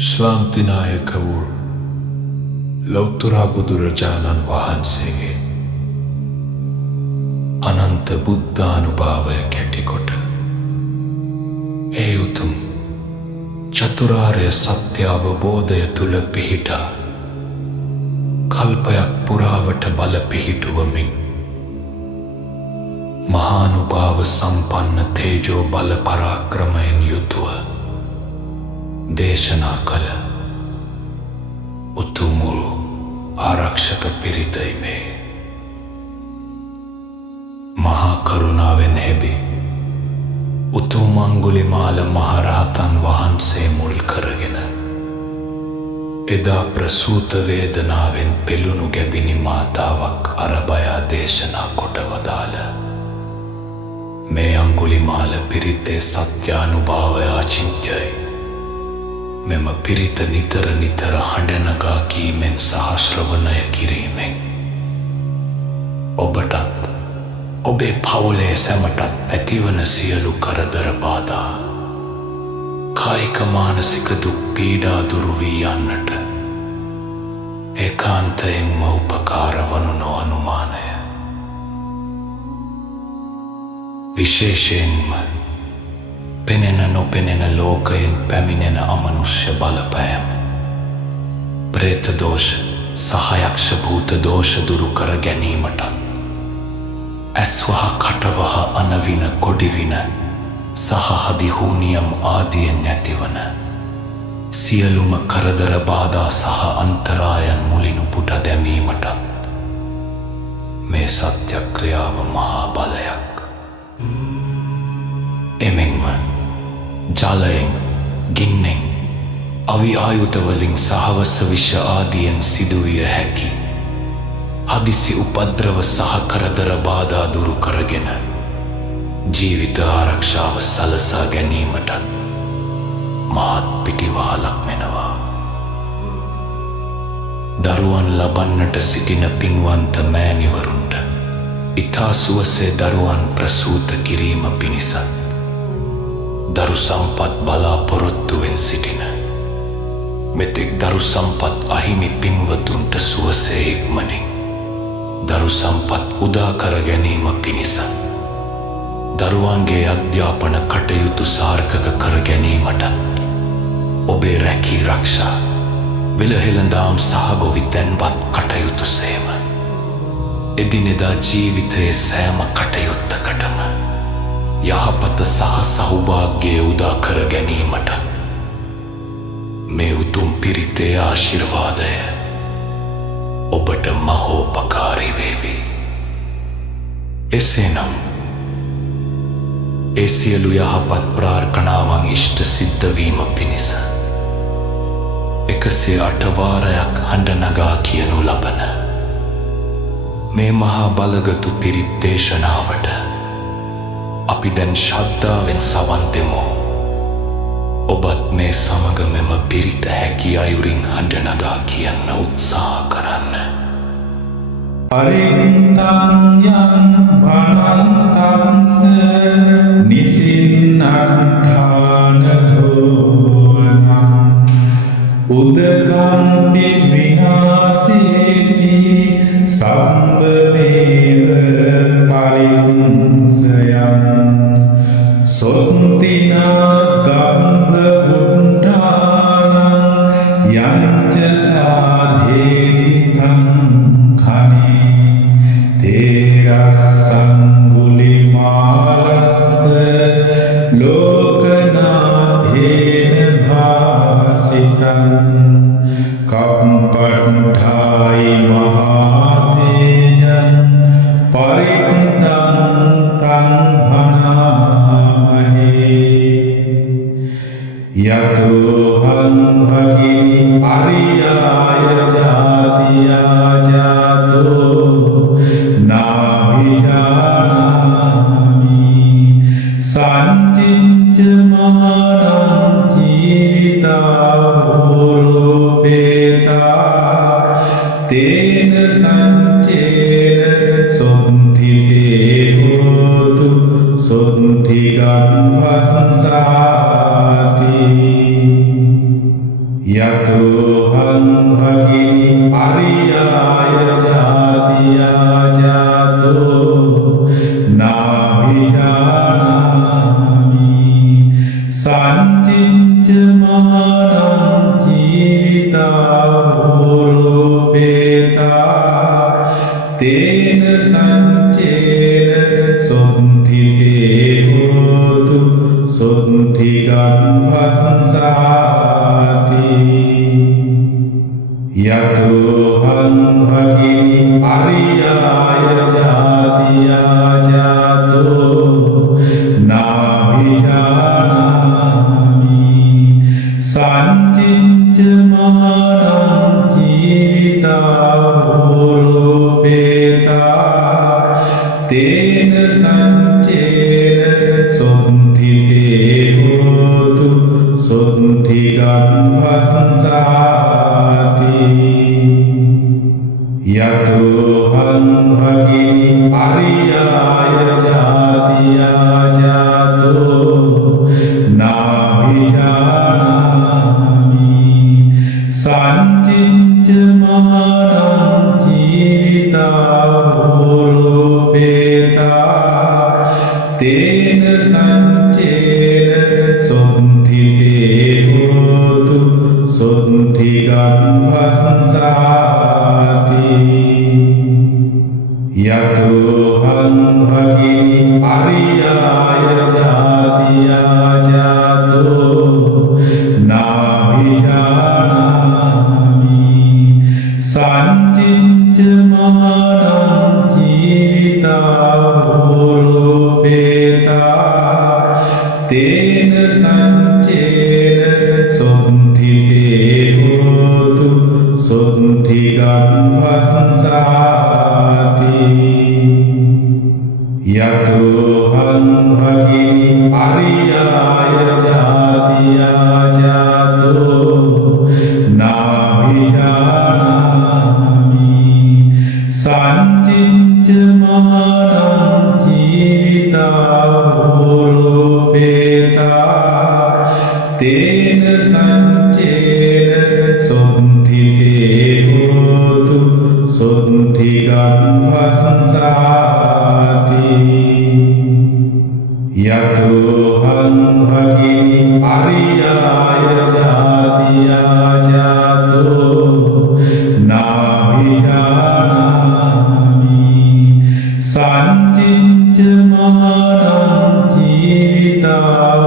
ශ්‍රාන්තිනායක වූ ලෞතර බුදුරජාණන් වහන්සේගේ අනන්ත බුද්ධානුභාවය කැටිකොට ඒ උතුම් චතුරාර්ය සත්‍ය අවබෝධය තුල පිහිටා කල්පයක් පුරාවට බල පිහිටුවමින් මහානුභාව සම්පන්න තේජෝ බල පරාක්‍රමයෙන් යුතුව දේශනා කළ උතුම් ආරක්ෂක පිරිතයි මේ. මහා කරුණාවෙන් හැබි උතුම් අඟුලිමාල මහරහතන් වහන්සේ මුල් කරගෙන එදා ප්‍රසූත වේදනාවෙන් පෙළුණු ගැබිනි මාතාවක් අරබයා දේශනා කොට වදාළ මේ අඟුලිමාල පිරිතේ සත්‍යානුභාවය අචින්ත්‍යයි. මෙම පිරිත නිතර නිතර හඬනගා කීමෙන් සහ ශ්‍රවණය කිරීමෙන් ඔබටත් ඔබේ පවුලේ සැමටත් ඇතිවන සියලු කරදර බාධා කායික මානසික දුක් පීඩා දුරු වී යන්නට ඒකාන්තයෙන්ම උපකාර වනු නොඅනුමානය. විශේෂයෙන්ම පෙනෙන නොපෙනෙන ලෝකයෙන් පැමිණෙන අමනුෂ්‍ය බලපෑම් ප්‍රේත දෝෂ සහ යක්ෂ භූත දෝෂ දුරු කර ගැනීමටත් ඇස්වහ කටවහ අනවින කොඩිවින සහ හදිහූනියම් ආදියෙන් නැතිවන සියලුම කරදර බාධා සහ අන්තරායන් මුලිනු පුට දැමීමටත් මේ සත්‍යක්‍රියාව මහා බලයක්. එමෙන්ම ජලයෙන් ගින්නෙන් අවි ආයුධවලින් සහවස විෂ ආදියෙන් සිදුවිය හැකි හදිසි උපද්‍රව සහ කරදර බාධා දුරු කරගෙන ජීවිත ආරක්ෂාව සලසා ගැනීමටත් මහත් පිටිවහලක් වෙනවා. දරුවන් ලබන්නට සිටින පින්වන්ත මෑණිවරුන්ට ඉතා සුවසේ දරුවන් ප්‍රසූත කිරීම පිණිස දරු සම්පත් බලාපොරොත්තුවෙන් සිටින මෙතෙක් දරු සම්පත් අහිමි පින්වතුන්ට සුවසේ ඉක්මනින් දරු සම්පත් උදා කර ගැනීම පිණිස දරුවන්ගේ අධ්‍යාපන කටයුතු සාර්ථක කර ගැනීමට ඔබේ රැකී රක්ෂා වෙළහෙළඳාම් සහ ගොවි තැන්පත් කටයුතු සේම එදිනෙදා ජීවිතයේ සෑම කටයුත්තකටම යහපත සහ සෞභාග්‍යය උදා කර ගැනීමට මේ උතුම් පිරිතේ ආශිර්වාදය ඔබට මහෝපකාරී වේවි. එසේනම් ඒ සියලු යහපත් ප්‍රාර්ථනාවන් ඉෂ්ට සිද්ධ වීම පිණිස 108 වාරයක් හඬ නගා කියනු ලබන මේ මහා බලගතු පිරිත් දේශනාවට අපි දැන් ශ්‍රද්ධාවෙන් සවන් දෙමු. ඔබත් මේ සමග මෙම පිරිත හැකි අයුරින් හඬ නගා කියන්න උත්සාහ කරන්න. පරිත්තං යං භනන්තස්ස නිසින්නඨාන දෝනං උදගන්ති විනාසේති සම්බවේව පරිසංසයං සොත්තිනා ගම්භ උණ්ඩානං යංච සාධේති තං khani තේරස්සංගුලිමාලස්ස ලෝකනාථේන භාසිතං කම්පණ්ඨායි මහාතේජං පරිත්තං තං භනාමහේ යතෝහං භගිනි අරියාය ජාතියා ජාතෝ නාභිජානාමි සංචිච්ච මානං ජීවිතා භූරූපේතා තේන සංචේන සොන්තිතේ හෝතු සොන්තිගම් භස්සාති සංචිච්ඡමානං ජීවිතා රූපේතා තේන සංචේන සොන්තිතේ හෝතු සොන්ති ගම්භසංසාති යතෝහං භගිනි අරියාය ජාතියා ජාතෝ නාභිජානාමි සංචිච්ඡමානං ජීවිතා රූපේතා තේන සංචේන සොන්තිතේ හෝතු සොන්ති ගම්භසංසාති යතෝහං භගිනි අරියාය ජාතියා ජාතෝ නාභිජානාමි සංචිච්ඡමානං ජීවිතා රූපේතා තේන සංචේන සොන්තිතේ හෝතු සොන්ති ගම්භසංසාති යතෝහං භගිනි අරියාය ජාතියා ජාතෝ නාභිජානාමි සංචිච්ඡමානං ජීවිතා රූපේතා තේන සංචේන සොන්තිතේ හෝතු සොන්ති ගම්භසංසාති යතෝහං භගිනි අරියාය ජාතියා ජාතෝ නාභිජානාමි සංචිච්ඡමානං ජීවිතා රූපේතා තේන සංචේන සොන්තිතේ හෝතු සොන්ති ගම්භසංසාති යතෝහං භගිනි අරියාය ජාතියා ජාතෝ නාභිජානාමි සංචිච්ඡමානං ජීවිතා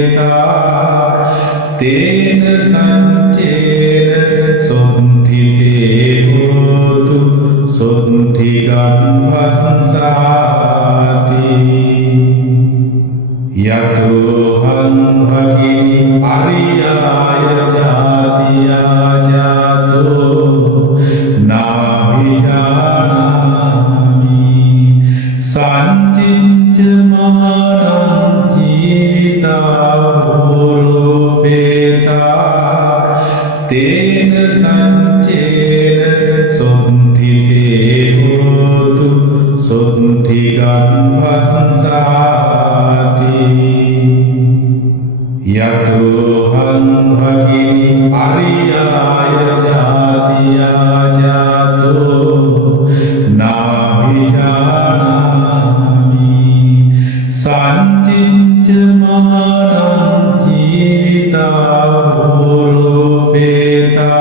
රූපේතා තේන සංචේන සොන්තිතේ හෝතු සොන්ති ගම්භසංසාති යතෝහං භගිනි අරියාය ජාතියා ජාතෝ නාභිජානාමි සංචිච්ඡමානං ජීවිතා රූපේතා තේන සංචේන සොන්තිතේ හෝතු සොන්ති ගම්භසංසාති යතෝහං භගිනි අරියාය ජාතියා ජාතෝ නාභිජානාමි සංචිච්ඡමානං ජීවිතා රූපේතා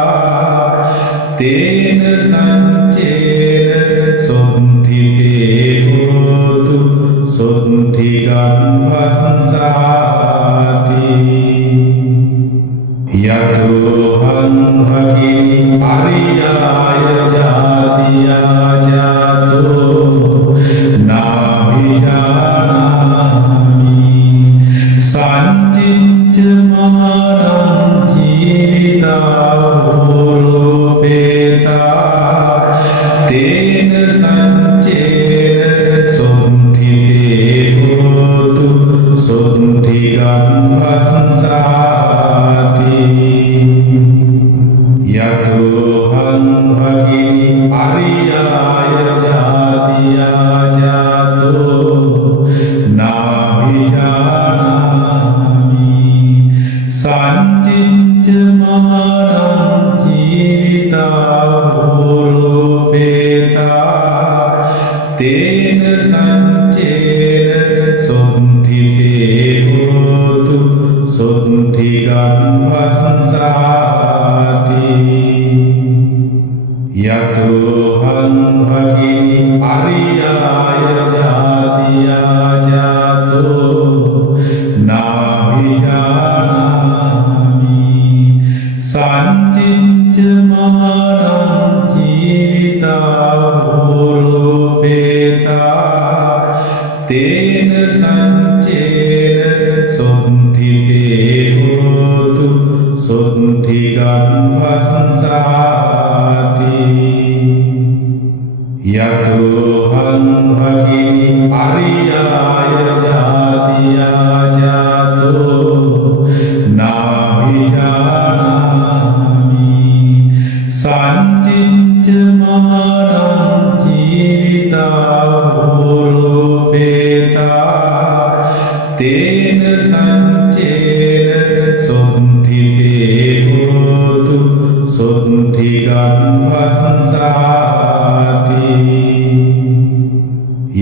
තේන සංචේන සොන්තිතේ හෝතු සොන්ති ගම්භසංසාති යතෝහං භගිනි අරියාය ජාතියා ජාතෝ නාභිජානාමි සංචිච්ඡමානං ජීවිතා රූපේතා තේන සංචේන සොන්තිතේ හෝතු සොන්ති ගම්භසංසාති යතෝහං භගිනි අරියාය ජාතියා ජාතෝ නාභිජානාමි සංචිච්ඡමානං ජීවිතා රූපේතා තේන සංචේන සොන්තිතේ තේන සංචේන සොන්තිතේ හෝතු සොන්තිගම්භසංසාති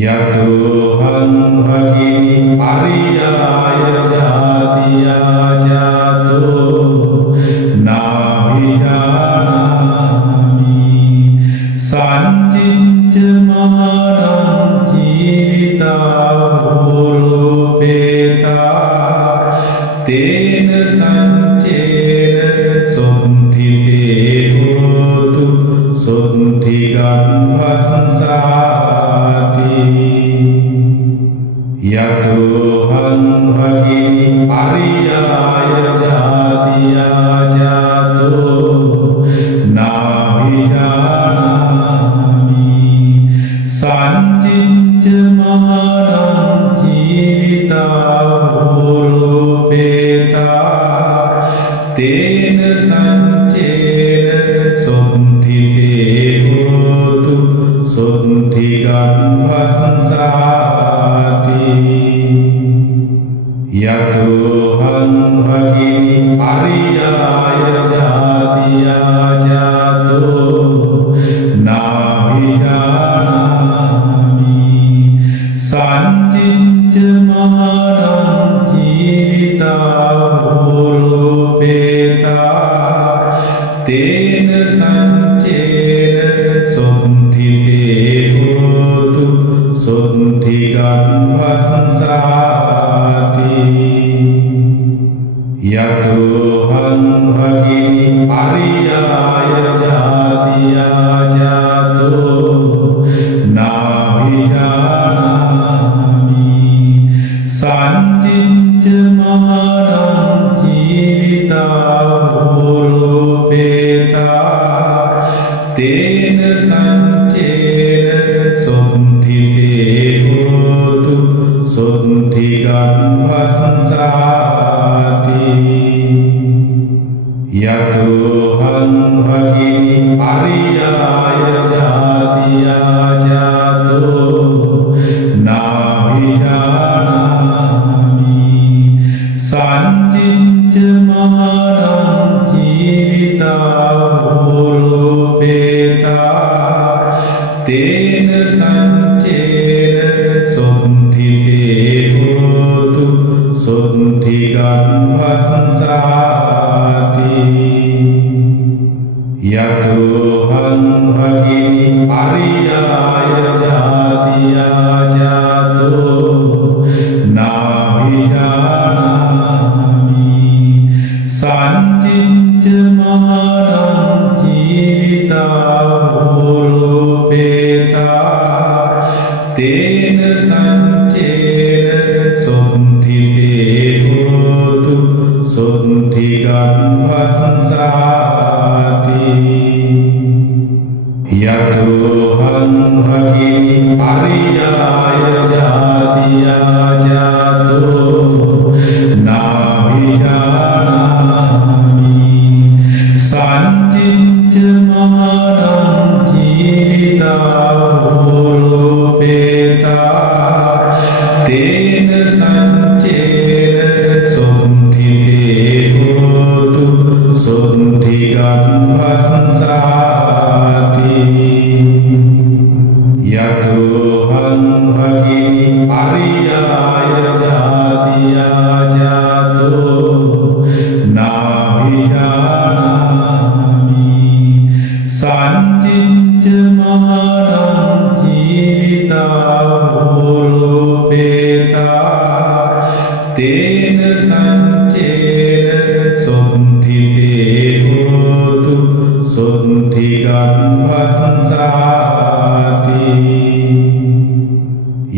යතෝහං භගිනි අරියාය ජාතියා ජාතෝ නාභිජානාමි සංචිච්ච මානං ජීවිතා භූරූපේතා තේන සංචේන සොන්තිතේ හෝතු සොන්තිගම්භසංසාති යතෝහං භගිනි අරියාය ජාතියා ජාතෝ නාභිජානාමි සංචිච්ච මානං ජීවිතා භූරූපේතා තේන සංචේන සොන්තිතේ හෝතු සොන්තිගම්භසංසාති යතෝහං භගිනි අරියාය ජාතියා ජාතෝ නාභිජානාමි සංචිච්ච මානං ජීවිතා භූරූපේතා තේන සංචේන සොන්තිතේ හෝතු සොන්තිගම්භසංසාති යතෝහං භගිනි අරියාය ජාතියා ජාතෝ නාභිජානාමි සංචිච්ච මානං ජීවිතා භූරූපේතා තේන සංචේන සොන්තිතේ හෝතු සොන්තිගම්භසංසාති යතෝහං භගිනි අරියාය ජාතියා ජාතෝ නාභිජානාමි සංචිච්ච මානං ජීවිතා භූරූපේතා තේන සංචේන සොන්තිතේ හෝතු සොන්තිගම්භසංසාති යතෝහං භගිනි අරියාය ජාතියා ජාතෝ නාභිජානාමි සංචිච්ච මානං ජීවිතා භූරූපේතා තේන සංචේන සොන්තිතේ හෝතු සොන්තිගම්භසංසාති යතෝහං භගිනි අරියාය ජාතියා ජාතෝ නාභිජානාමි සංචිච්ච මානං ජීවිතා භූරූපේතා තේන සංචේන සොන්තිතේ හෝතු සොන්තිගම්භසංසාති යතෝහං භගිනි අරියාය ජාතියා ජාතෝ නාභිජානාමි සංචිච්ච මානං ජීවිතා භූරූපේතා තේන සංචේන සොන්තිතේ හෝතු සොන්තිගම්භසංසාති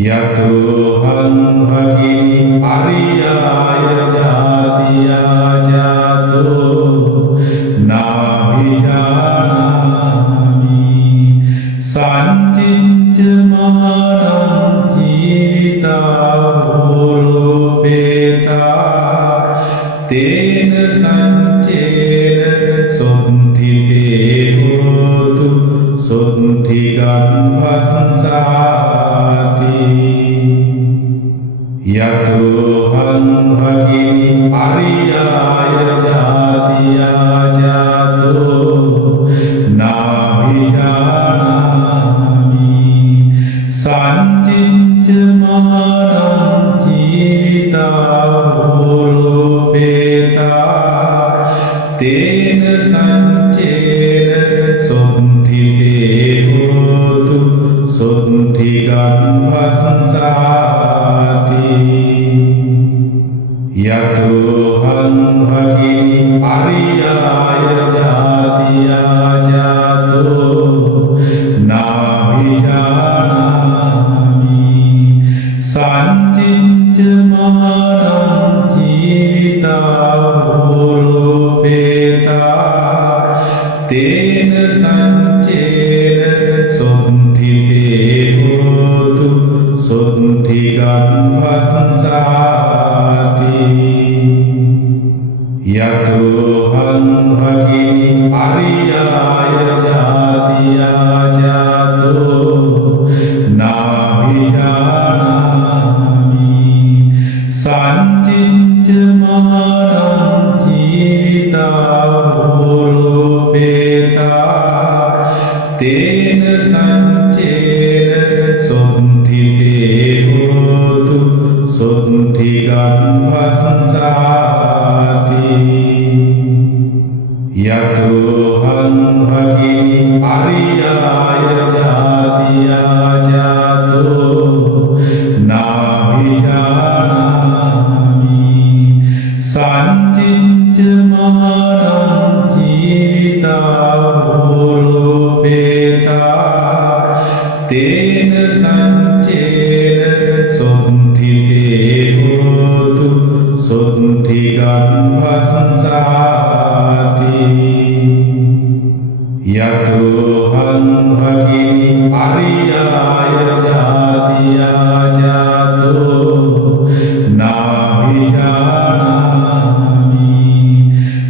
යතෝහං භගිනි අරියාය ජාතියා ජාතෝ නාභිජානාමි සංචිච්ච මානං ජීවිතා භූරූපේතා තේන සංචේන සොන්තිතේ හෝතු සොන්තිගම්භසංසාති යතෝහං රූපේතා තේන සංචේන සොන්තිතේ හෝතු සොන්ති ගම්භසංසාති යතෝහං භගිනි අරියාය ජාතියා ජාතෝ නාභිජානාමි සංචිච්ච මානං ජීවිතා රූපේතා තේන සංචේන සොන්තිතේ හෝතු සොන්ති ගම්භසංසාති යතෝහං භගිනි අරියාය ජාතියා ජාතෝ නාභිජානාමි සංචිච්ච මානං ජීවිතා රූපේතා තේන සංචේන සොන්තිතේ හෝතු සොන්ති ගම්භසංසාති යතෝහං භගිනි අරියාය ජාතියා ජාතෝ නාභිජානාමි සංචිච්ච මානං ජීවිතා රූපේතා තේන සංචේන සොන්තිතේ හෝතු සොන්ති ගම්භසංසාති යතෝහං භගිනි අරියාය ජාතියා ජාතෝ නාභිජානාමි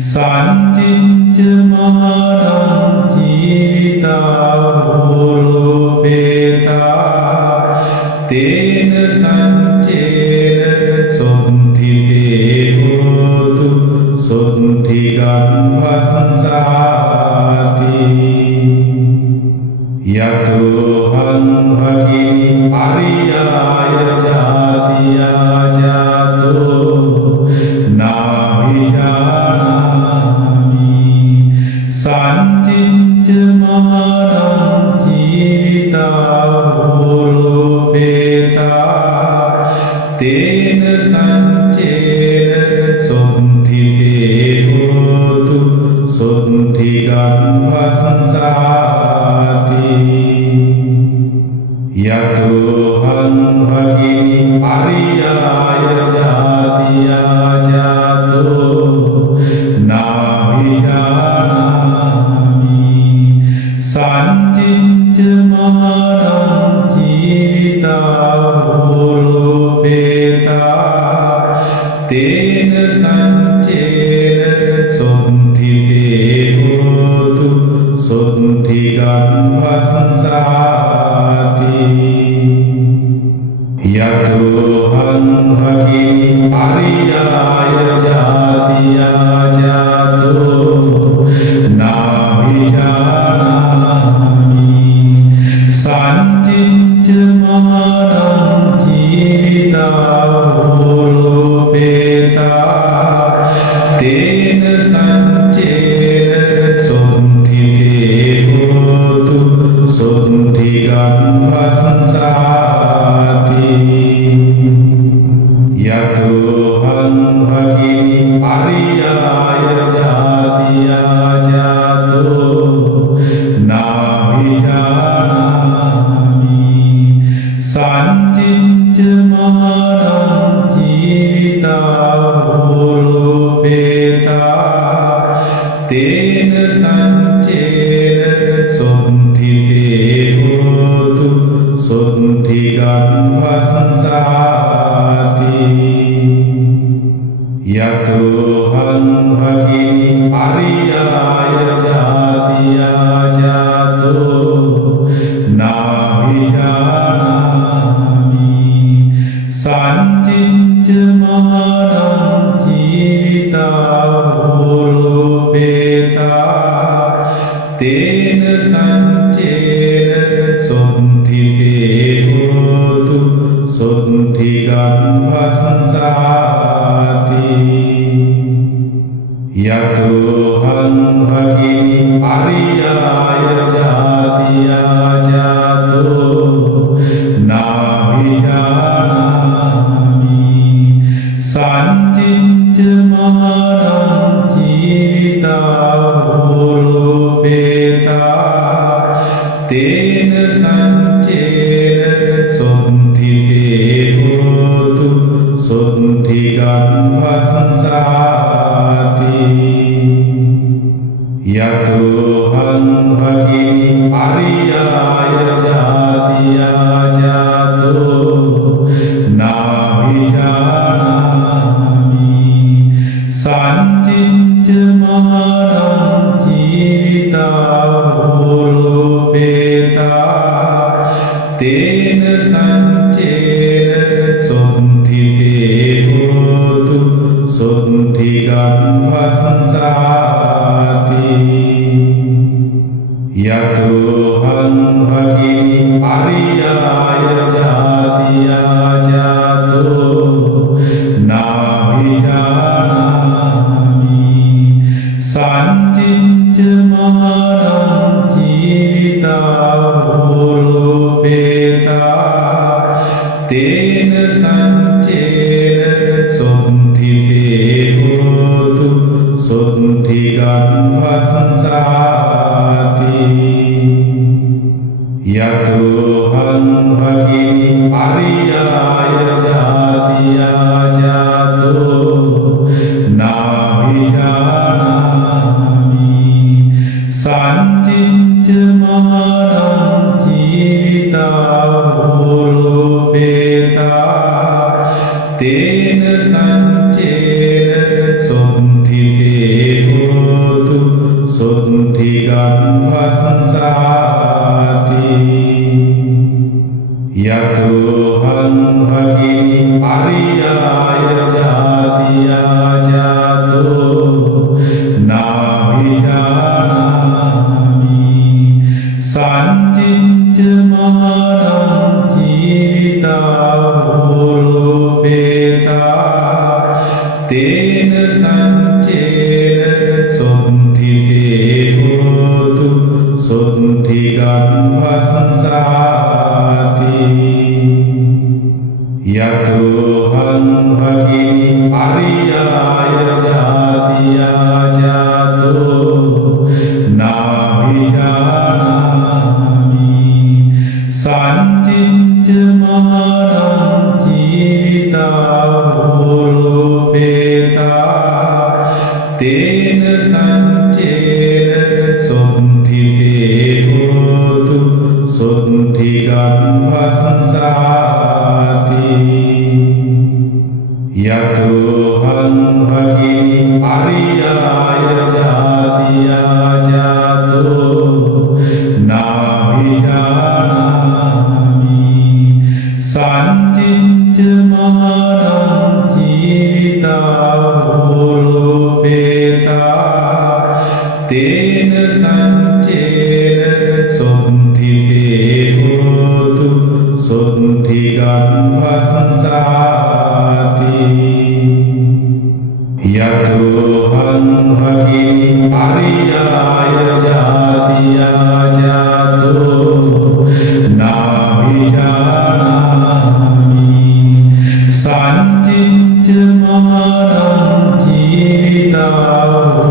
සංචිච්ච මානං ජීවිතා රූපේතා තේන සංචේන සොන්තිතේ හෝතු සොන්ති ගම්භසංසාති යතෝහං භගිනි අරියාය ජාතියා ජාතෝ නාභිජානාමි සංචිච්ච මානං ජීවිතා රූපේතා තේන සංචේන සොන්තිතේ හෝතු සොන්ති ගම්භසංසාති යතෝහං භගිනි අරියාය ජාතියා ජාතෝ නාභිජානාමි සංචිච්ච මානං ජීවිතා රූපේතා තේන සංචේන සොන්තිතේ හෝතු සොන්ති ගම්භසංසාති යතෝහං භගිනි අරියාය ජාතියා ජාතෝ නාභිජානාමි සංචිච්ච මානං ජීවිතා රූපේතා තේන සංචේන සොන්තිතේ හෝතු සොන්ති ගම්භසංසාති යතෝහං භගිනි අරියාය ජාතියා ජාතෝ නාභිජානාමි සංචිච්ච මානං ජීවිතා රූපේතා තේන සංචේන සොන්තිතේ හෝතු සොන්ති ගම්භසංසාති යතෝහං භගිනි අරියාය ජාතියා ජාතෝ නාභිජානාමි සංචිච්ච මානං ජීවිතා රූපේතා තේන සංචේන සොන්තිතේ හෝතු සොන්ති ගම්භසංසාති සංචිච්ඡමානං ජීවිතා රූපේතා තේන සංචේන සොන්තිකේ හෝතු සොන්තිකං භස්සාති යතෝහං භගිනි අරියාය ජාතියා ජාතෝ නාභිජානාමි සංචිච්ඡමානං ජීවිතා රූපේතා තේන සංචේන සොන්තිකේ හෝතු සොන්තිකං භස්සාති යතෝහං භගිනි අරියාය ජාතියා ජාතෝ නාභිජානාමි සංචිච්ඡමානං ජීවිතා රූපේතා තේන සංචේන සොන්තිකේ හෝතු සොන්තිකං භස්සාති යතෝහං භගිනි අරියාය ජාතියා ජාතෝ නාභිජානාමි සංචිච්ඡමානං ජීවිතා රූපේතා තේන සංචේන සොන්තිකේ හෝතු සොන්තිකං භස්සාති යතෝහං භගිනි අරියාය ජාතියා ජාතෝ නාභිජානාමි සංචිච්ඡමානං ජීවිතා රූපේතා තේන සංචේන සොන්තිකේ හෝතු සොන්තිකං භස්සාති යතෝහං භගිනි අරියාය ජාතියා ජාතෝ නාභිජානාමි සංචිච්ඡමානං ජීවිතා රූපේතා තේන සංචේන සොන්තිකේ හෝතු සොන්තිකං භස්සාති යතෝහං භගිනි අරියාය ජාතියා ජාතෝ නාභිජානාමි සංචිච්ඡමානං ජීවිතා රූපේතා තේන සංචේන සොන්තිකේ හෝතු සොන්තිකං භස්සාති යතෝහං භගිනි අරියාය ජාතියා ජාතෝ නාභිජානාමි සංචිච්ඡමානං ජීවිතා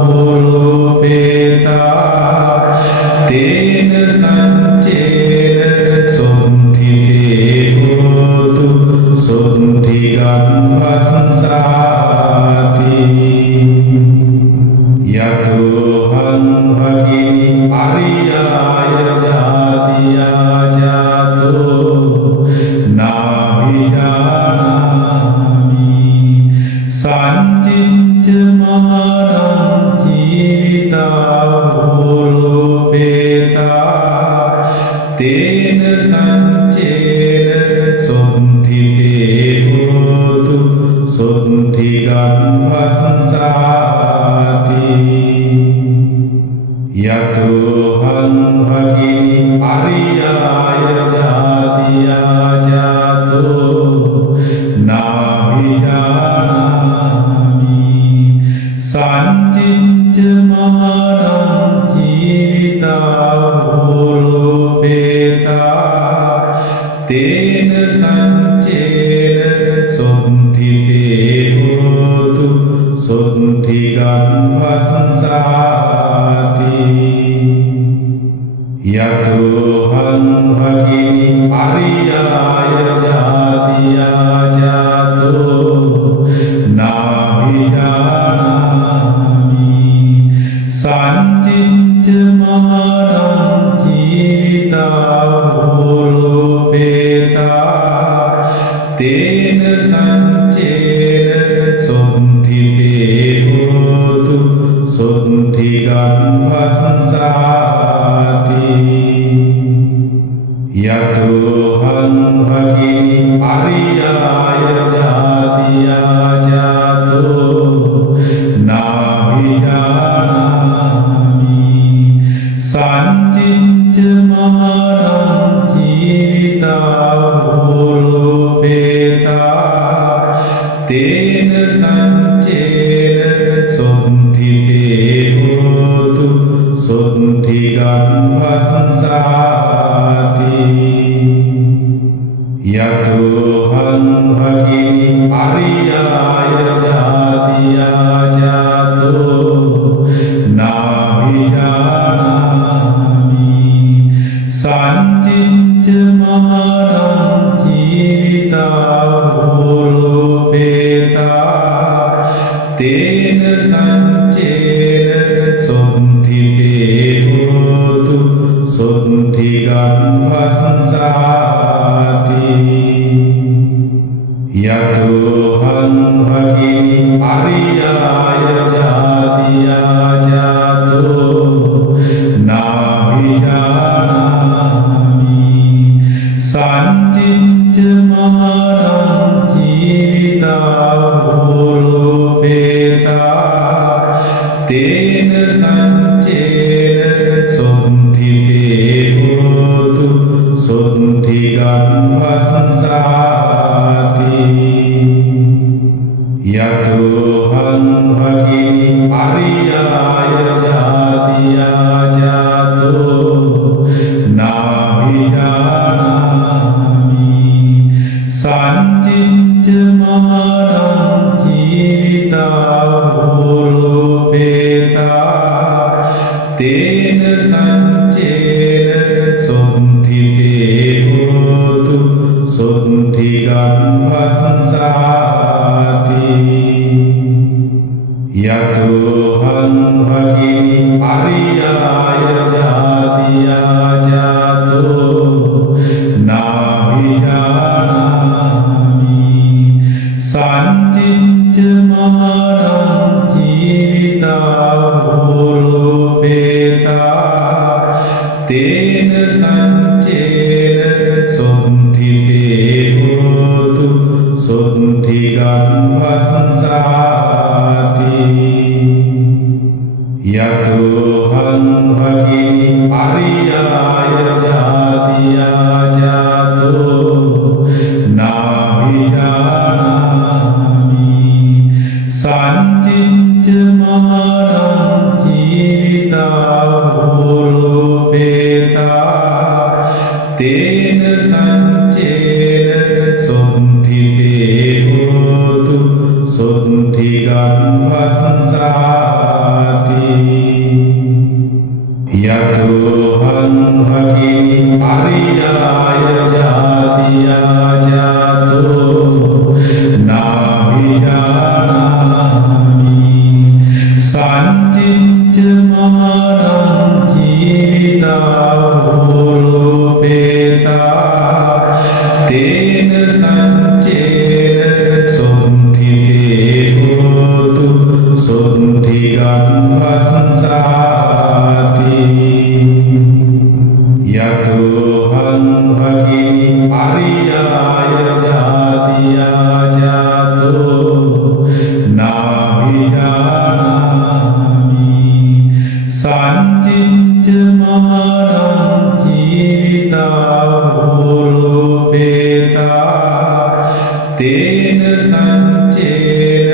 රූපේතා තේන සංචේන සොන්තිකේ හෝතු සොන්තිකං භස්සාති යතෝහං භගිනි අරියාය ජාතියා ජාතෝ නාභිජානාමි සංචිච්ඡමානං ජීවිතා රූපේතා තේන සංචේන සොන්තිකේ හෝතු සොන්තිකං භස්සාති යතෝහං භගිනි අරියාය ජාතියා ජාතෝ නාභිජානාමි සංචිච්ඡමානං ජීවිතා රූපේතා තේන සංචේන සොන්තිකේ හෝතු සුද්ධිගම්භස්සාති යතෝහං භගිනි අරියාය ජාතියා ජාතෝ නාභිජානාමි සංචිච්ච මානං ජීවිතා භූරූපේතා තේන සංචේන සොන්තිතේ හෝතු සොන්තිගම්භස්සාති යතෝහං භගිනි අරියාය ජාතියා ජාතෝ නාභිජානාමි සංචිච්ච මානං ජීවිතා භූරූපේතා තේන සංචේන සොන්තිතේ හෝතු සොන්තිගම්භස්සාති යතෝහං භගිනි අරියාය ජාතියා ජාතෝ නාභිජානාමි සංචිච්ච මානං ජීවිතා භූරූපේතා තේන සංචේන සොන්තිතේ හෝතු සොන්තිගම්භස්සාති යතෝහං භගිනි අරියාය ජාතියා ජාතෝ නාභිජානාමි සංචිච්ච මානං ජීවිතා භූරූපේතා තේන සංචේන සොන්තිතේ හෝතු සොන්තිගම්භස්සාති යතෝහං භගිනි අරියාය ජාතියා ජාතෝ නාභිජානාමි සංචිච්ච මානං ජීවිතා භූරූපේතා තේන සංචේන සොන්තිතේ හෝතු සොන්තිගම්භස්සාති යතෝහං භගිනි අරියාය ජාතියා ජාතෝ නාභිජානාමි සංචිච්ච මානං ජීවිතා භූරූපේතා තේන සංචේන සොන්තිතේ හෝතු සොන්තිගම්භස්සාති යතෝහං භගිනි අරියාය ජාතියා ජාතෝ නාභිජානාමි සංචිච්ච මානං ජීවිතා භූරූපේතා තේන සංචේන සොන්තිතේ හෝතු සොන්තිගම්භස්සාති යතෝහං භගිනි අරියාය ජාතියා ජාතෝ නාභිජානාමි සංචිච්ච මානං ජීවිතා භූරූපේතා තේන සංචේන සොන්තිතේ හෝතු සොන්තිගම්භස්සාති යතෝහං භගිනි අරියාය ජාතියා ජාතෝ නාභිජානාමි සංචිච්ච මානං ජීවිතා භූරූපේතා තේන සංචේන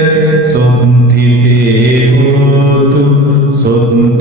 සොන්තිතේ හෝතු සොන්තිගම්භස්සාති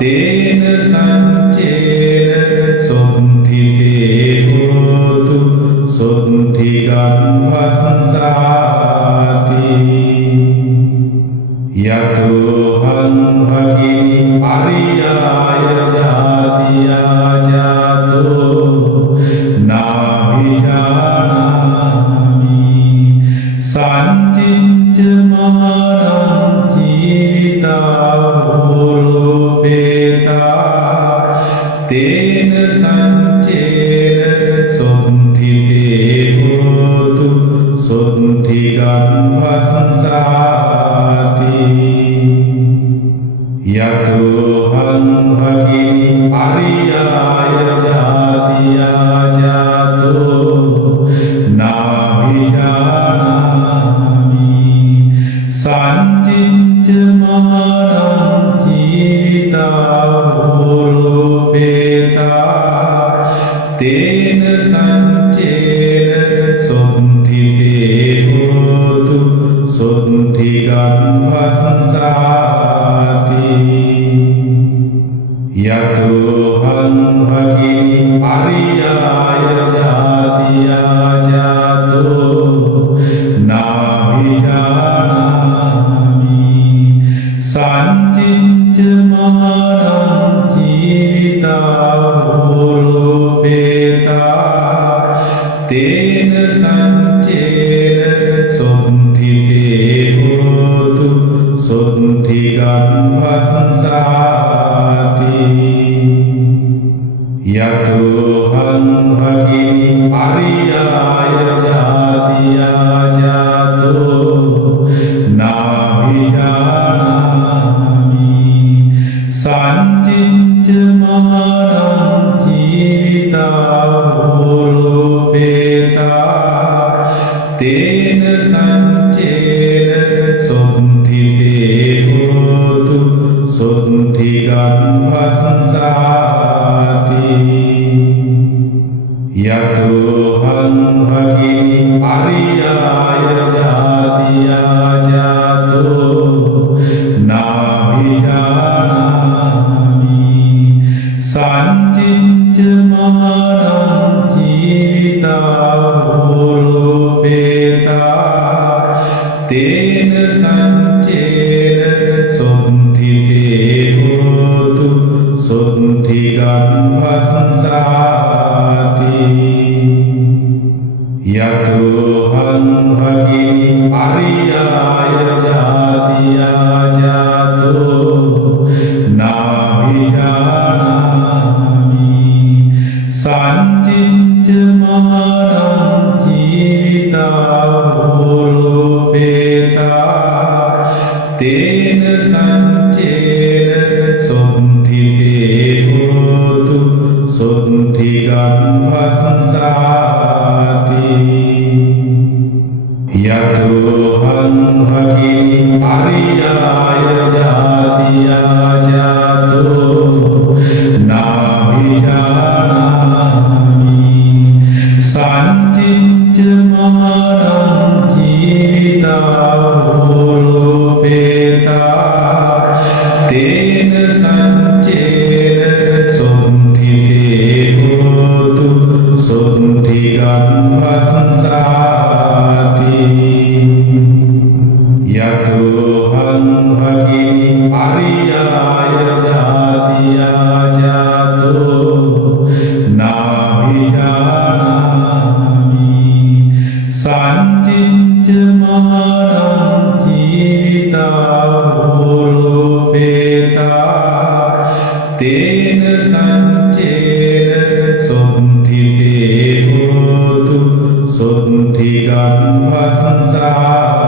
තේන සංචේන සොන්තිකේ හෝතු සොන්තිකං වස්සාති යතෝහං භගිනි අරියාය ජාතියා ජාතෝ නාභිජානාමි සංචිච්ච මානං ජීවිතා භූරූපේතා තේන සංචේන සොන්තිකේ හෝතු සොන්තිකං වස්සාති යතෝහං භගිනි අරියාය ජාතියා ජාතෝ නාභිජානාමි සංචිච්ච මානං ජීවිතා භූරූපේතා තේන සංචේන සොන්තිකේ හෝතු සොන්තිකං වස්සාති යතෝහං භගිනි අරියාය ජාතියා ජාතෝ නාභිජානාමි සංචිච්ච මානං ජීවිතා භූරූපේතා තේන සංචේන සොන්තිකේ හෝතු සොන්තිකං වස්සාති යතෝහං භගිනි අරියාය ජාතියා ජාතෝ නාභිජානාමි සංචිච්ච මානං ජීවිතා භූරූපේතා තේන සංචේන සොන්තිකේ හෝතු සොන්තිකං වස්සාති යතෝහං භගිනි අරියාය ජාතියා ජාතෝ නාභිජානාමි සංචිච්ච මානං ජීවිතා භූරූපේතා තේන සංචේන සොන්තිකේ හෝතු සොන්තිකං වස්සාති යතෝහං භගිනි අරියාය ජාතියා ජාතෝ නාභිජානාමි සංචිච්ච මානං ජීවිතා භූරූපේතා තේන සංචේන සොන්තිකේ හෝතු සොන්තිකං වස්සාති යතෝහං භගිනි අරියාය ජාතියා ජාතෝ නාභිජානාමි සංචිච්ච මානං ජීවිතා භූරූපේතා තේන සංචේන සොන්තිකේ හෝතු සොන්තිකං වස්සාති යතෝහං භගිනි අරියාය ජාතියා ජාතෝ නාභිජානාමි සංචිච්ච මානං ජීවිතා භූරූපේතා තේන සංචේන සොන්තිකේ හෝතු සොන්තිකං වස්සාති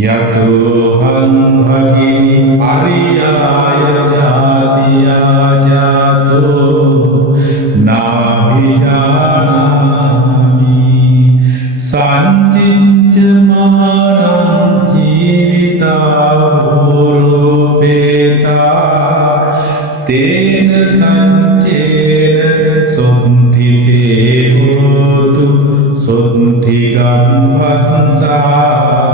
යතෝහං භගිනි අරියාය ජාතියා ජාතෝ නාභිජානාමි සංචිච්ච මානං ජීවිතා භූරූපේතා තේන සංචේන සොන්තිකේ හෝතු සොන්තිකං වස්සාති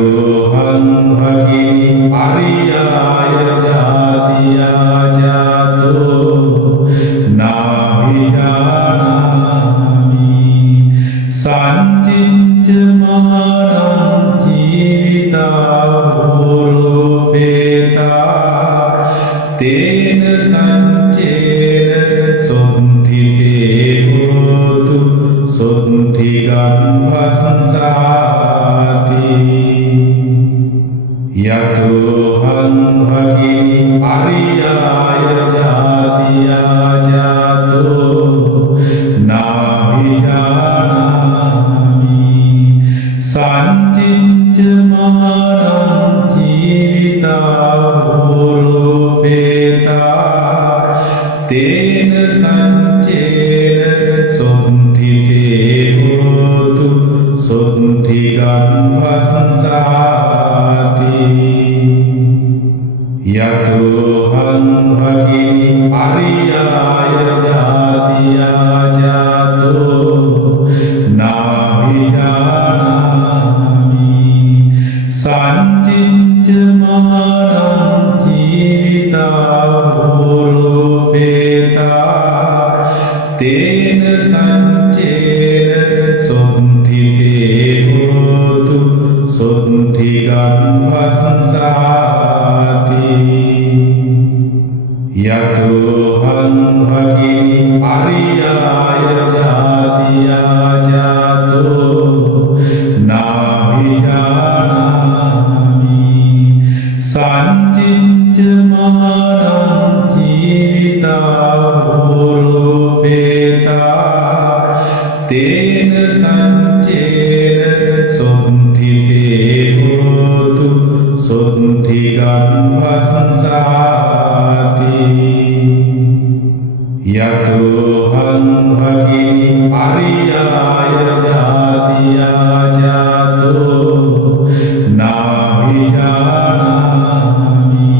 යතෝහං භගිනි අරියාය ජාතියා ජාතෝ නාභිජානාමි සංචිච්ච මානං ජීවිතා භූරූපේතා තේන සංචේන සොන්තිතේ හෝතු සොන්ති ගම්භසංසාති යතෝහං භගිනි අරියාය ජාතියා ජාතෝ නාභිජානාමි සංචිච්ච මානං ජීවිතා භූරූපේතා තේන සංචේන සොන්තිතේ හෝතු සොන්ති ගම්භසංසාති යතෝහං භගිනි අරියාය ජාතියා ජාතෝ නාභිජානාමි සංචිච්ච මානං ජීවිතා භූරූපේතා තේන සංචේන සොන්තිතේ හෝතු සොන්ති ගම්භසංසාති යතෝහං භගිනි අරියාය ජාතියා ජාතෝ නාභිජානාමි සංචිච්ච මානං ජීවිතා භූරූපේතා තේන සංචේන සොන්තිතේ හෝතු සොන්ති ගම්භසංසාති යතෝහං භගිනි අරියාය ජාතියා ජාතෝ නාභිජානාමි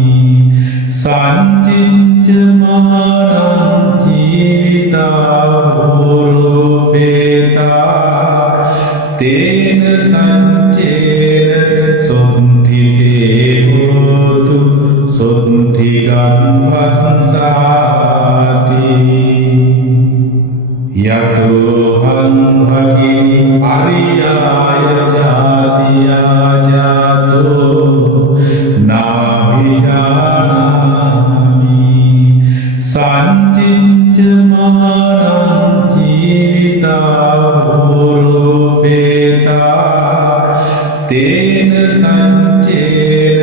සංචිච්ච මානං ජීවිතා භූරූපේතා තේන සංචේන සොන්තිතේ හෝතු සොන්ති ගම්භසංසාති යතෝහං භගිනි අරියාය ජාතියා ජාතෝ නාභිජානාමි සංචිච්ච මානං ජීවිතා භූරූපේතා තේන සංචේන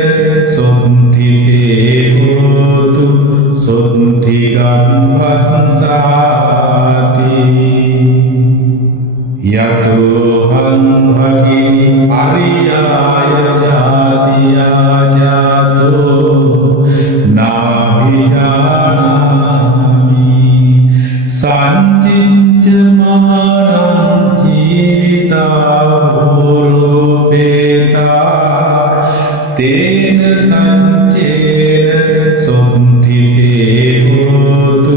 සොන්තිතේ හෝතු සොන්ති ගම්භසංසාති යතෝහං භගිනි අරියාය ජාතියා ජාතෝ නාභිජානාමි සංචිච්ච මානං ජීවිතා භූරූපේතා තේන සංචේන සොන්තිතේ හෝතු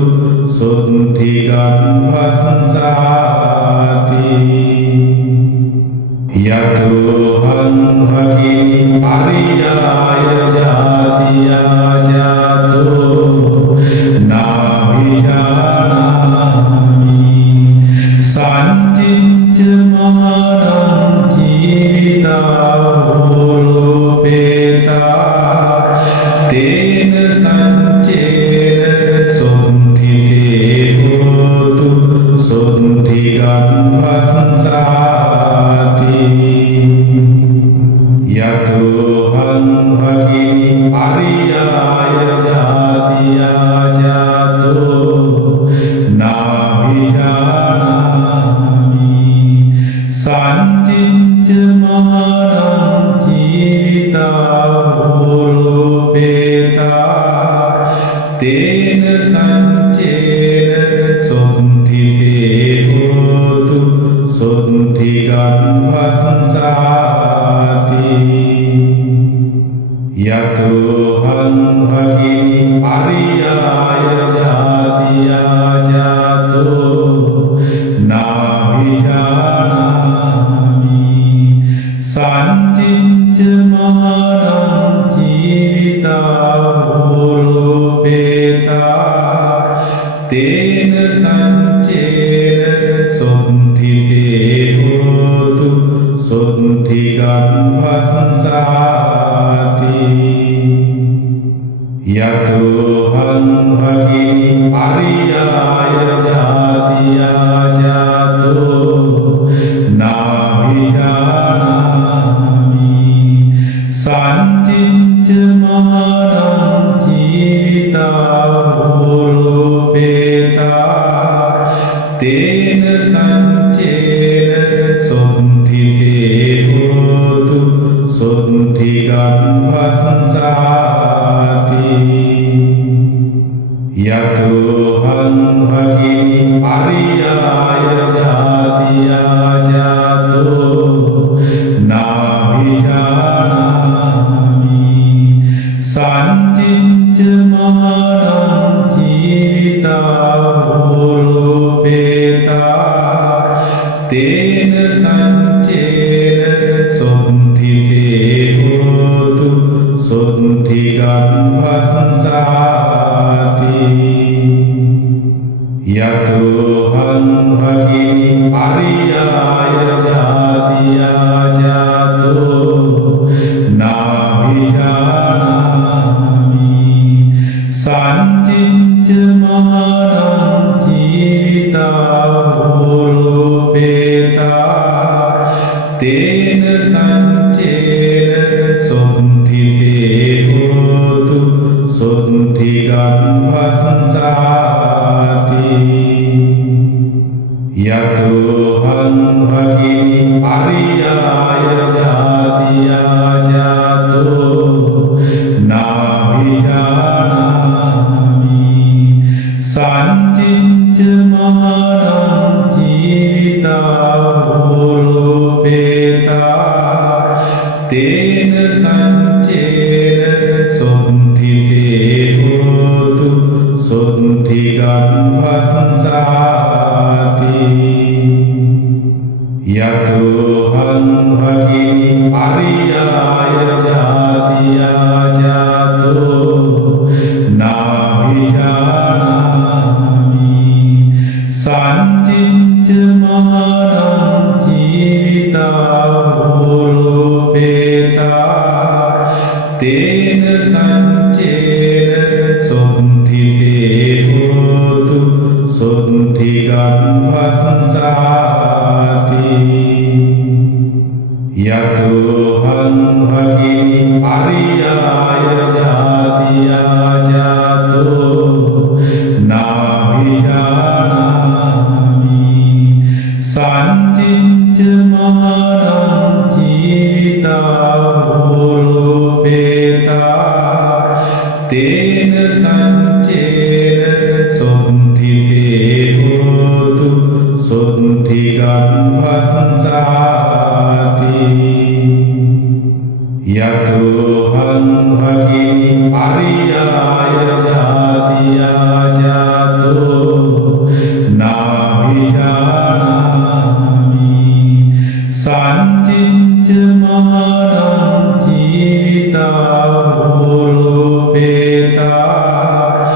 සොන්ති ගම්භසංසාති යතෝහං භගිනි අරියාය ජාතියා ජාතෝ නාභිජානාමි සංචිච්ච මානං ජීවිතා භූරූපේතා තේන සංචේන සොන්තිතේ හෝතු සොන්ති ගම්භසංසාති යතෝහං භගිනි අරියාය ජාතියා ජාතෝ නාභිජානාමි සංචිච්ච මානං ජීවිතා භූරූපේතා තේන සංචේන සොන්තිතේ හෝතු සොන්ති ගම්භසංසාති යතෝහං භගිනි අරියාය ජාතියා ජාතෝ නාභිජානාමි සංචිච්ච සංචිච්ඡමානං ජීවිතාවෝරූපේතා තේන සංචේන සොන්තිකේ හෝතු සොන්තිගම්භසංසාති යතෝහං භගිනි අරියාය ජාතියා ජාතෝ නාභිජානාමි සංචිච්ඡමානං ජීවිතාවෝරූපේතා තේන සංචේන සොන්තිකේ හෝතු සොන්තිගම්භසංසාති යතෝහං භගිනි අරියාය ජාතියා ජාතෝ නාභිජානාමි සංචිච්ඡමානං ජීවිතාවෝරූපේතා තේන සංචේන සොන්තිකේ හෝතු සොන්තිගම්භසංසාති යතෝහං භගිනි අරියාය ජාතියා ජාතෝ නාභිජානාමි සංචිච්ඡමානං ජීවිතාවෝරූපේතා තේන සංචේන සොන්තිකේ හෝතු සොන්තිගම්භසංසාති යතෝහං භගිනි අරියාය ජාතියා ජාතෝ නාභිජානාමි සංචිච්ඡමානං ජීවිතාවෝරූපේතා තේන සංචේන සොන්තිකේ හෝතු සොන්තිගම්භසංසාති යතෝහං භගිනි අරියාය ජාතියා ජාතෝ නාභිජානාමි සංචිච්ඡමානං ජීවිතාවෝරූපේතා තේන සංචේන සොන්තිකේ හෝතු සොන්තිගම්භසංසාති යතෝහං භගිනි අරියාය ජාතියා ජාතෝ නාභිජානාමි සංචිච්ඡමානං ජීවිතාවෝරූපේතා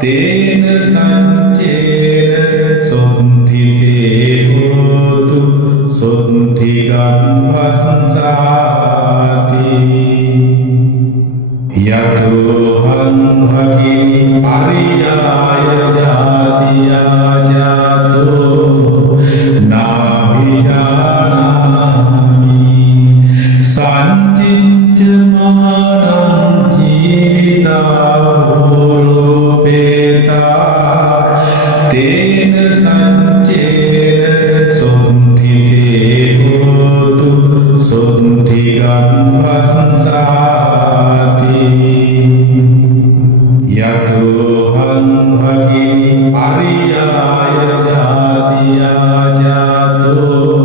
තේන සංචේන සොන්තිකේ හෝතු සොන්තිගම්භසංසාති යතෝහං භගිනි අරියාය ජාතියා ජාතෝ නාභිජානාමි සංචිච්ඡමානං ජීවිතාවෝරූපේතා තේන සංචේන සොන්තිකේ හෝතු සොන්තිගම්භසංසාති යතෝහං භගිනි අරියාය ජාතියා ජාතෝ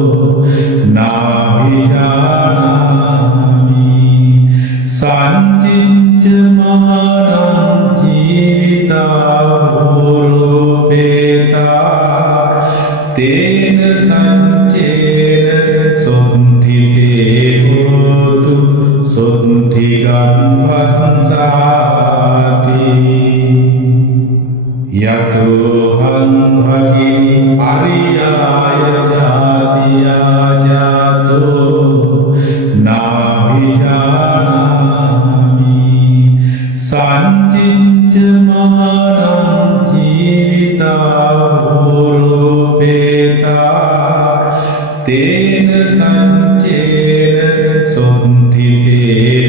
නාභිජානාමි සංචිච්ඡමානං ජීවිතාවෝරූපේතා තේන සංචේන සොන්තිකේ හෝතු සොන්තිගම්භසංසාති යතෝහං භගිනි අරියාය ජාතියා ජාතෝ නාභිජානාමි සංචිච්ඡමානං ජීවිතාවෝරූපේතා තේන සංචේන සොන්තිකේ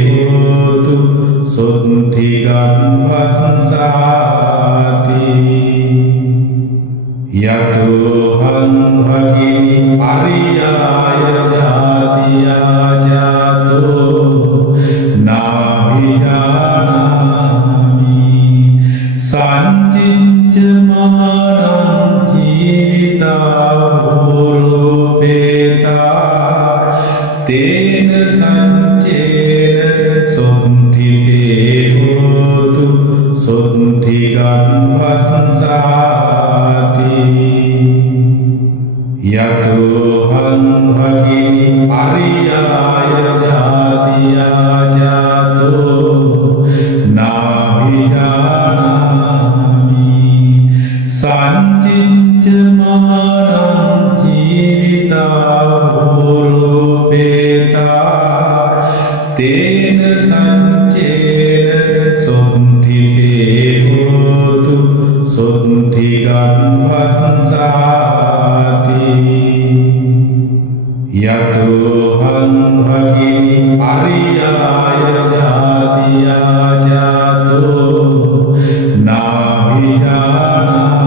jato nabhijanami sancicca maharam jivita urupeta tena sancena sonthite hotu sonthigam bhasansati yato han bhagini ariyaya jatiya jato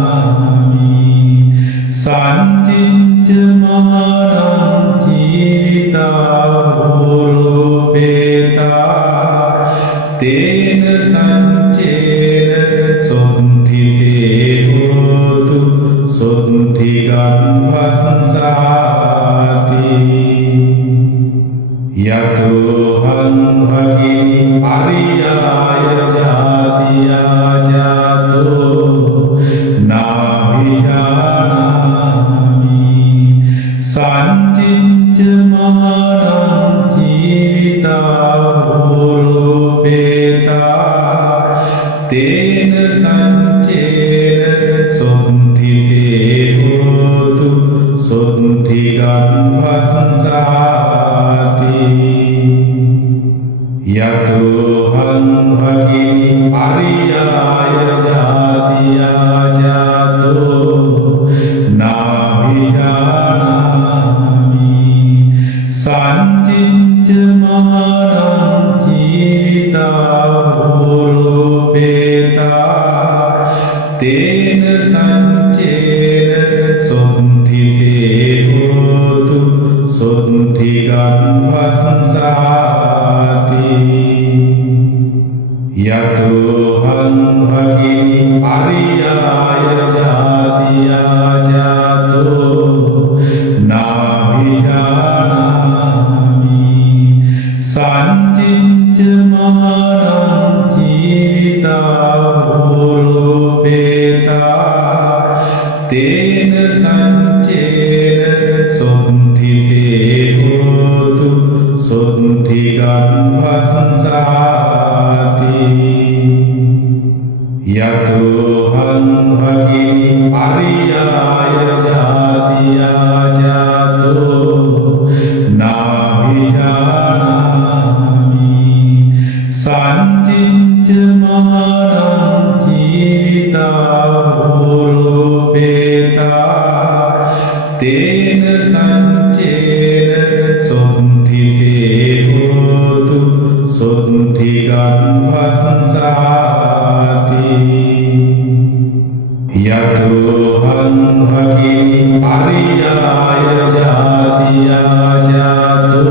nabhijanami sancicca maharam jivita urupeta tena sancena sonthite hotu sonthigam bhasansati yato han bhagini ariyaya jatiya jato nabhijanami sancicca maharam jivita urupeta tena sancena sonthite hotu sonthigam bhasansati yato han bhagini ariyaya jatiya jato nabhijanami sancicca maharam jivita urupeta tena sancena sonthite hotu sonthigam bhasansati yato han bhagini ariyaya jatiya jato nabhijanami sancicca maharam jivita urupeta tena sancena sonthite hotu sonthigam bhasansati yato han bhagini ariyaya jatiya jato nabhijanami sancicca maharam jivita urupeta tena sancena sonthite hotu sonthigam bhasansati yato han bhagini ariyaya jatiya jato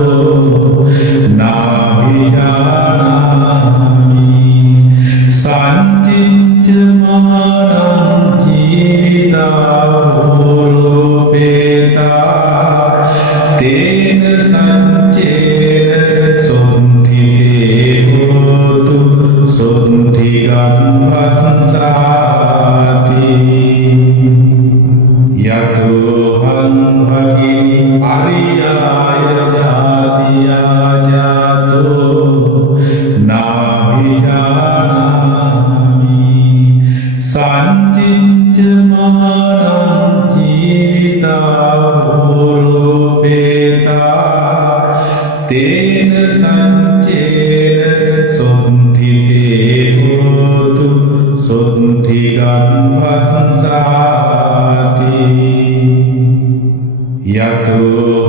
nabhijanami sancicca maharam jivita urupeta tena sancena sonthite hotu sonthigam bhasansati yato han bhagini ariyaya jatiya jato nabhijanami sancicca maharam jivita urupeta tena sancena sonthite hotu sonthigam bhasansati yato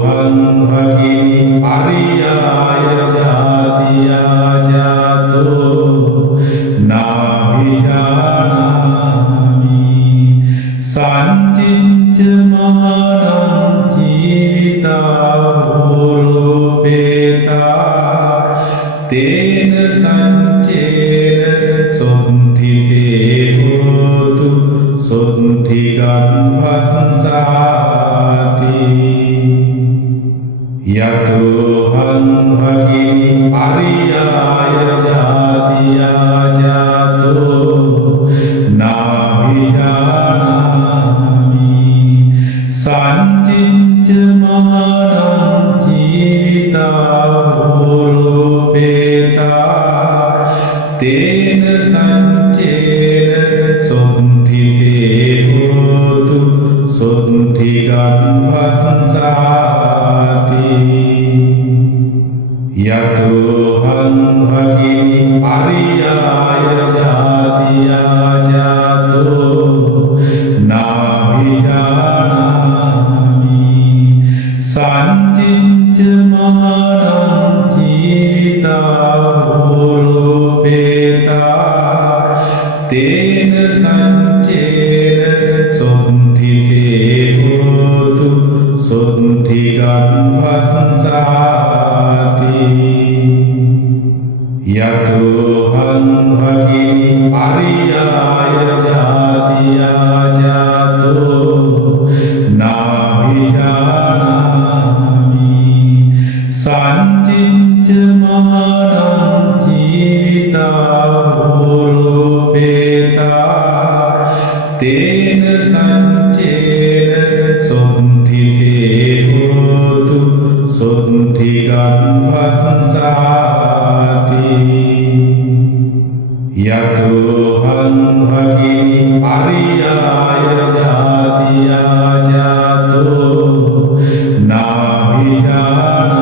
han bhagini ariyaya jatiya jato nabhijanami sancicca maharam jivita urupeta tena sancena sonthite hotu sonthigam bhasansati yato han bhagini ariyaya jatiya jato nabhijanami sancicca maharam jivita urupeta තේන සංචේන සොන්තිකේ හෝතු සොන්තිගම්භස්සාති යතෝහං භගිනි අරියාය ජාතියා ජාතෝ නාභිජානාමි සංචිච්ච මානං ජීවිතා භූරෝපේතා තේන සංචේන සොන්තිකේ හෝතු සොන්තිගම්භස්සාති යතෝහං භගිනි අරියාය ජාතියා ජාතෝ නාභිජානාමි සංචිච්ච මානං ජීවිතා භූරෝපේතා තේන සංචේන සොන්තිකේ හෝතු සොන්තිගම්භස්සාති යතෝහං භගිනි අරියාය ජාතියා ජාතෝ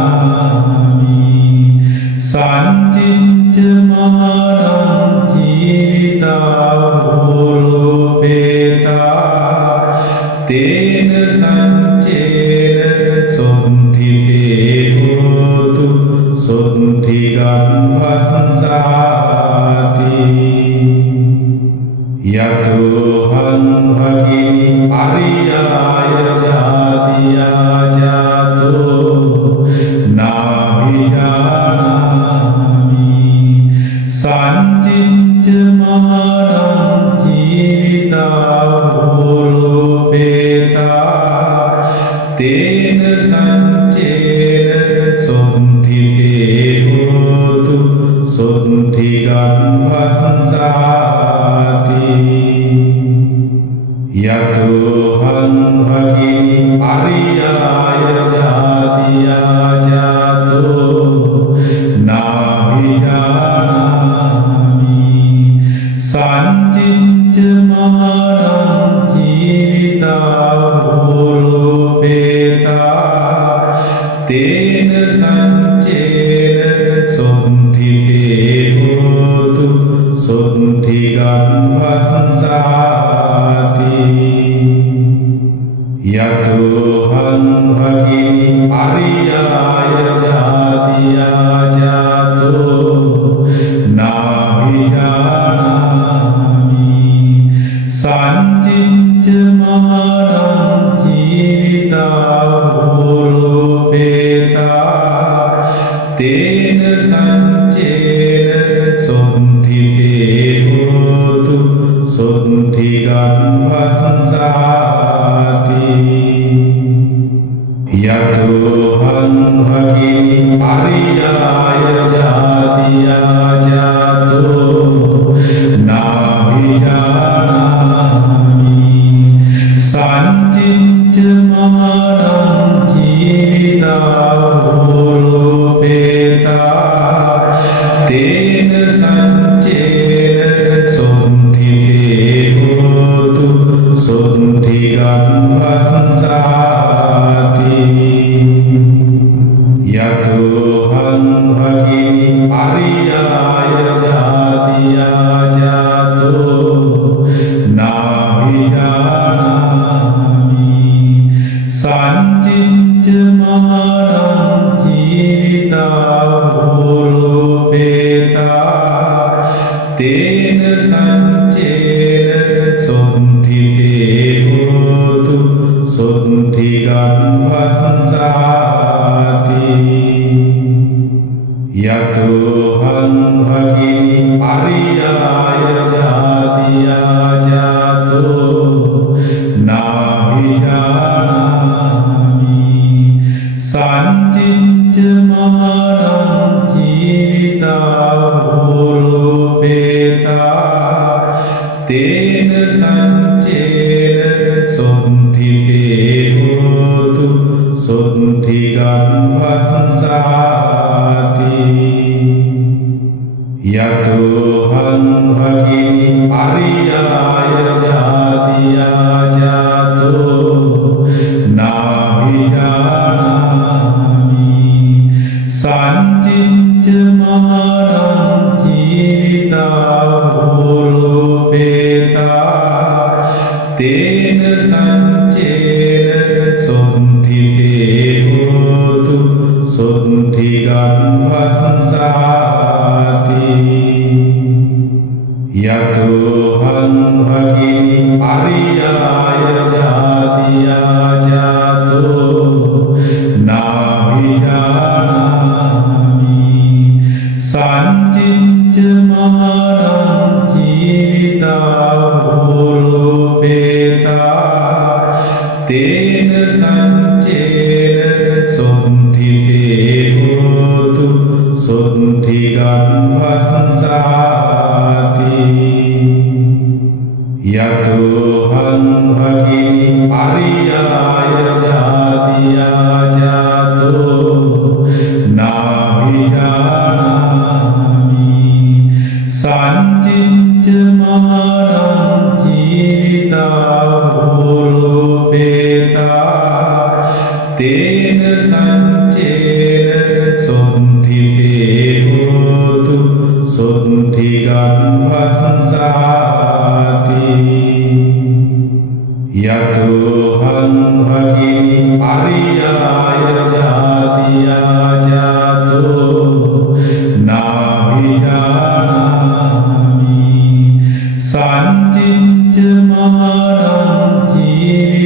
නාභිජානාමි සංචිච්ච මානං ජීවිතා භූරෝපේතා තේන සංචේන සොන්තිකේ හෝතු සොන්තිගම්භස්සාති යතෝහං භගිනි අරියාය ජාතියා ජාතෝ නාභිජානාමි සංචිච්ච මානං ජීවිතා භූරෝපේතා තේන සංචේන සොන්තිකේ හෝතු සොන්තිගම්භස්සාති යතෝහං භගිනි අරියාය ජාතියා ජාතෝ නාභිජානාමි සංචිච්ච මානං ජීවිතා භූරෝපේතා තේන සංචේන සොන්තිකේ හෝතු සොන්තිගම්භස්සාති යතෝහං භගිනි අරියාය ජාතියා ජාතෝ නාභිජානාමි සංචිච්ච මානං ජීවිතා භූරෝපේතා තේන සංචේන සොන්තිකේ හෝතු සොන්තිගම්භස්සාති යතෝහං භගිනි අරියාය ජාතියා ජාතෝ නාභිජානාමි සංචිච්ච මානං ජීවිතා භූරෝපේතා තේන සංචේන සොන්තිකේ හෝතු සොන්තිගම්භස්සාති යතෝහං භගිනි අරියාය ජාතියා ජාතෝ නාභිජානාමි සංචිච්ච මානං ජීවිතා භූරෝපේතා තේන සංචේන සොන්තිකේ හෝතු සොන්තිගම්භස්සාති යතෝහං භගිනි අරියාය ජාතියා ජාතෝ නාභිජානාමි සංචිච්ච මානං ජීවිතා භූරෝපේතා තේන සංචේන සොන්තිකේ හෝතු සොන්තිගම්භස්සාති යතෝහං භගිනි අරියාය ජාතියා ජාතෝ නාභිජානාමි සංචිච්ච මානං ජීවිතා භූරෝපේතා තේන සංචේන සොන්තිතේ හෝතු සොන්ති ගම්භසංසාති යතෝහං භගිනි අරියාය ජාතියා ජාතෝ නාභිජානාමි සංචිච්ච මානං ජීවිතා භූරෝපේතා තේන සංචේන සොන්තිතේ හෝතු සොන්ති ගම්භසංසාති යතෝහං භගිනි අරියාය ජාතියා ජාතෝ නාභිජානාමි සංචිච්ච මානං ජීවිතා භූරෝපේතා තේන සංචේන සොන්තිතේ හෝතු සොන්ති ගම්භසංසාති යතෝහං භගිනි අරියාය ජාතියා ජාතෝ නාභිජානාමි සංචිච්ච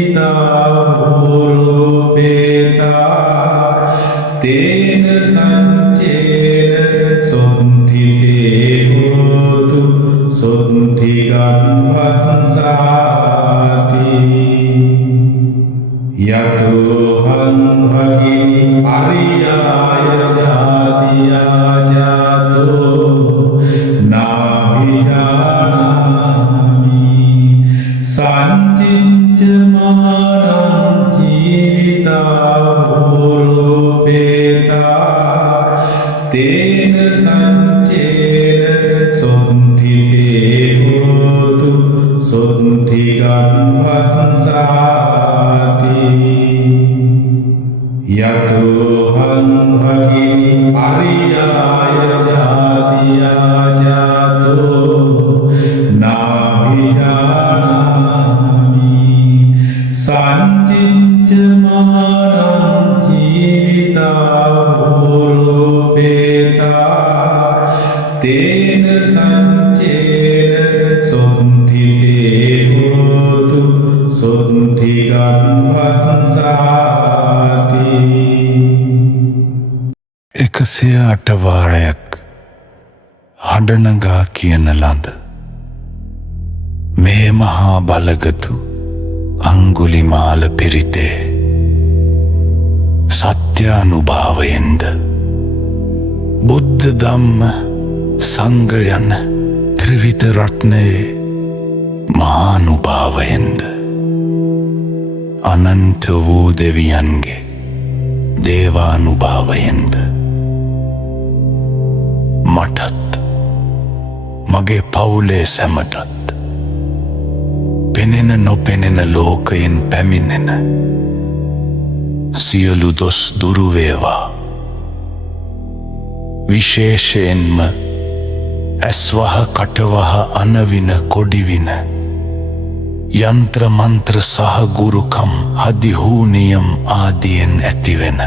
මානං ජීවිතා භූරෝපේතා තේන සංචේන සොන්තිතේ හෝතු සොන්ති ගම්භසංසාති යතෝහං භගිනි අරියාය ජාතියා ජාතෝ නාභිජානාමි සංචිච්ච මානං ජීවිතා භූරෝපේතා තේන සංචේන සොන්තිතේ හෝතු සොන්ති ගම්භසංසාති යතෝහං භගිනි අරියාය ජාතියා ජාතෝ නාභිජානාමි සංචිච්ච මානං ජීවිතා භූරෝපේතා තේන සංචේන සොන්තිතේ හෝතු සොන්ති ගම්භසංසාති 108 වාරයක් හඬනගා කියන ලඳ මේ මහා බලගතු අංගුලිමාල පිරිතේ සත්‍යානුභාවයෙන්ද බුද්ධ ධම්ම සංඝ යන ත්‍රිවිධ රත්නයේ මහානුභාවයෙන්ද අනන්ත වූ දෙවියන්ගේ දේවානුභාවයෙන්ද මටත් මගේ පවුලේ සැමටත් පෙනෙන නොපෙනෙන ලෝකයෙන් පැමිණෙන සියලු දොස් දුරු වේවා. විශේෂයෙන්ම ඇස්වහ කටවහ අනවින කොඩිවින යන්ත්‍ර මන්ත්‍ර සහ ගුරුකම් හදිහූනියම් ආදියෙන් ඇතිවෙන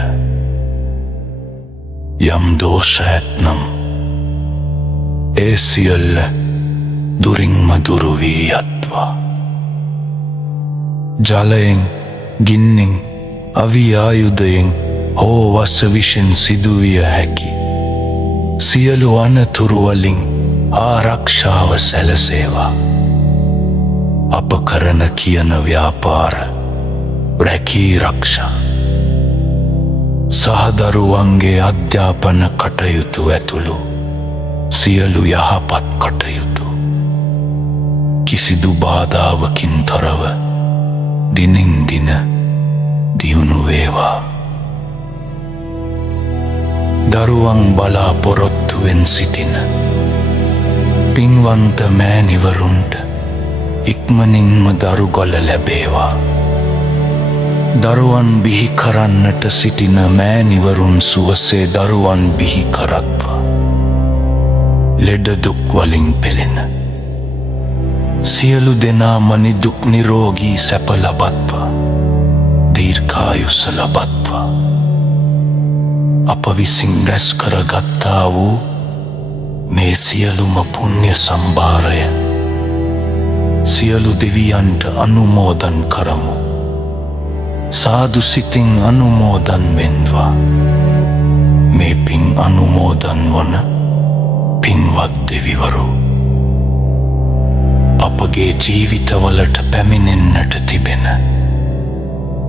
යම් දෝෂ ඇත්නම් ඒ සියල්ල දුරින්ම දුරු වී යත්වා. ජලයෙන් ගින්නෙන් අවියායුධයෙන් හෝ වස විෂෙන් සිදුවිය හැකි සියලු අනතුරු වලින් ආරක්ෂාව සැලසේවා. අප කරන කියන ව්‍යාපාර රැකී රක්ෂා සහදරුවන්ගේ අධ්‍යාපන කටයුතු ඇතුළු සියලු යහපත් කටයුතු කිසිදු බාධාවකින් තොරව දිනින් දින දියුණු වේවා. දරුවන් බලාපොරොත්තුවෙන් සිටින පින්වන්ත මෑණිවරුන්ට ඉක්මනින්ම දරුගොල ලැබේවා. දරුවන් බිහි කරන්නට සිටින මෑණිවරුන් සුවසේ දරුවන් බිහි කරත්වා. ලෙඩ දුක් වලින් පෙළෙන සියලු දෙනාම නිදුක් නිරෝගී සැප ලබත්වා. දීර්ඝායුෂ ලබත්වා. අප විසින් රැස් කරගත්තා වූ මේ සියලුම පුණ්‍ය සම්භාරය සියලු දෙවියන්ට අනුමෝදන් කරමු. සාදු සිතින් අනුමෝදන් වෙන්වා. මේ පින් අනුමෝදන් වන පින්වත් දෙවිවරු අපගේ ජීවිතවලට පැමිණෙන්නට තිබෙන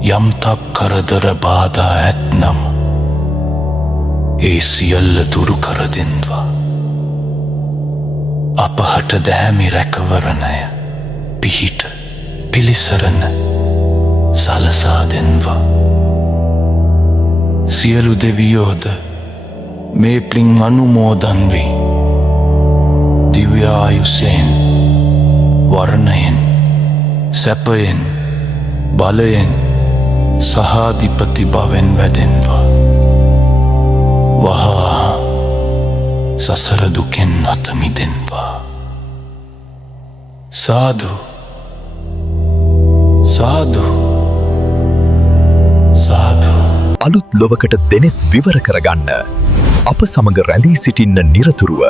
යම්තක් කරදර බාධා ඇත්නම් ඒ සියල්ල දුරු කර දෙන්වා. අපහට දෑමි රැකවරණය පිහිට පිළිසරණ සලසා දෙන්වා. සියලු දෙවියෝද මේ පින් අනුමෝදන් වී දිව්‍යායුෂයෙන් වර්ණයෙන් සැපයෙන් බලයෙන් සහාධිපති බවෙන් වැඩෙන්වා. වහා සසර දුකෙන් අත මිදෙන්වා. සාදු සාදු සාදු. අලුත් ලොවකට දෙනෙත් විවර කරගන්න අප සමග රැඳී සිටින්න නිරතුරුව